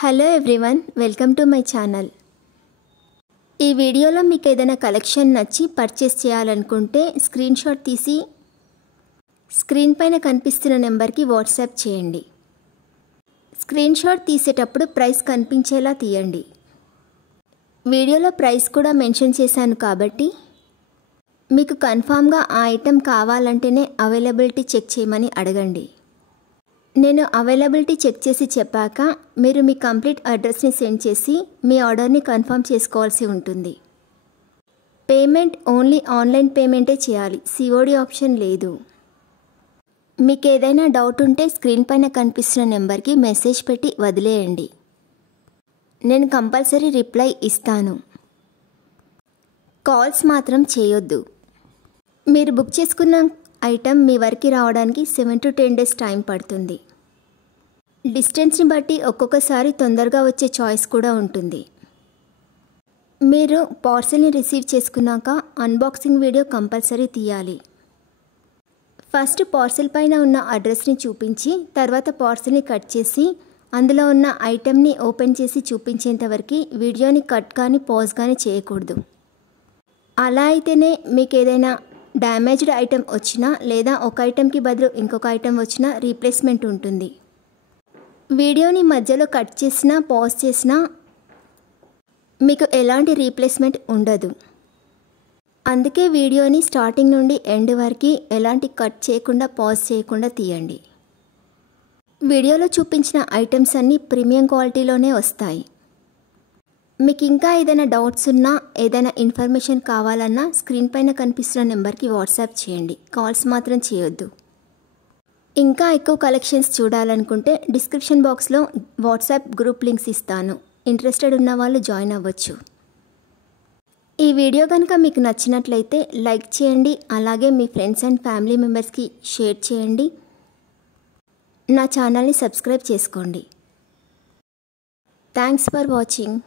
Hello everyone, welcome to my channel. ఈ వీడియోలో మీకు ఏదైనా కలెక్షన్ నచ్చి పర్చేస్ చేయాలనుకుంటే స్క్రీన్ షాట్ తీసి స్క్రీన్ పైన కనిపిస్తున్న నెంబర్కి వాట్సాప్ చేయండి. స్క్రీన్ షాట్ తీసేటప్పుడు ప్రైస్ కనిపించేలా తీయండి. వీడియోలో ప్రైస్ కూడా మెన్షన్ చేశాను కాబట్టి మీకు కన్ఫామ్గా ఆ ఐటెం కావాలంటేనే అవైలబిలిటీ చెక్ చేయమని అడగండి. నేను అవైలబిలిటీ చెక్ చేసి చెప్పాక మీరు మీ కంప్లీట్ అడ్రస్ని సెండ్ చేసి మీ ఆర్డర్ని కన్ఫర్మ్ చేసుకోవాల్సి ఉంటుంది. పేమెంట్ ఓన్లీ ఆన్లైన్ పేమెంటే చేయాలి, సిఓడి ఆప్షన్ లేదు. మీకు ఏదైనా డౌట్ ఉంటే స్క్రీన్ పైన కనిపిస్తున్న నెంబర్కి మెసేజ్ పెట్టి వదిలేయండి. నేను కంపల్సరీ రిప్లై ఇస్తాను. కాల్స్ మాత్రం చేయొద్దు. మీరు బుక్ చేసుకున్న ఐటెం మీ వరకు రావడానికి 7 to 10 days టైం పడుతుంది. డిస్టెన్స్ని బట్టి ఒక్కొక్కసారి తొందరగా వచ్చే చాయిస్ కూడా ఉంటుంది. మీరు పార్సెల్ని రిసీవ్ చేసుకున్నాక అన్బాక్సింగ్ వీడియో కంపల్సరీ తీయాలి. ఫస్ట్ పార్సెల్ పైన ఉన్న అడ్రస్ని చూపించి తర్వాత పార్సెల్ని కట్ చేసి అందులో ఉన్న ఐటెంని ఓపెన్ చేసి చూపించేంత వరకు వీడియోని కట్ కానీ పాజ్ కానీ చేయకూడదు. అలా అయితేనే మీకు ఏదైనా డ్యామేజ్డ్ ఐటెం వచ్చినా లేదా ఒక ఐటెంకి బదులు ఇంకొక ఐటెం వచ్చినా రీప్లేస్మెంట్ ఉంటుంది. వీడియోని మధ్యలో కట్ చేసినా పాజ్ చేసినా మీకు ఎలాంటి రీప్లేస్మెంట్ ఉండదు. అందుకే వీడియోని స్టార్టింగ్ నుండి ఎండ్ వరకు ఎలాంటి కట్ చేయకుండా పాజ్ చేయకుండా తీయండి. వీడియోలో చూపించిన ఐటమ్స్ అన్నీ ప్రీమియం క్వాలిటీలోనే వస్తాయి. మీకు ఇంకా ఏదైనా డౌట్స్ ఉన్నా ఏదైనా ఇన్ఫర్మేషన్ కావాలన్నా స్క్రీన్ పైన కనిపిస్తున్న నెంబర్కి వాట్సాప్ చేయండి. కాల్స్ మాత్రం చేయొద్దు. ఇంకా ఎక్కువ కలెక్షన్స్ చూడాలనుకుంటే డిస్క్రిప్షన్ బాక్స్లో వాట్సాప్ గ్రూప్ లింక్స్ ఇస్తాను. ఇంట్రెస్టెడ్ ఉన్న వాళ్ళు జాయిన్ అవ్వచ్చు. ఈ వీడియో కనుక మీకు నచ్చినట్లయితే లైక్ చేయండి. అలాగే మీ ఫ్రెండ్స్ అండ్ ఫ్యామిలీ మెంబర్స్కి షేర్ చేయండి. నా ఛానల్ని సబ్స్క్రైబ్ చేసుకోండి. Thanks for watching.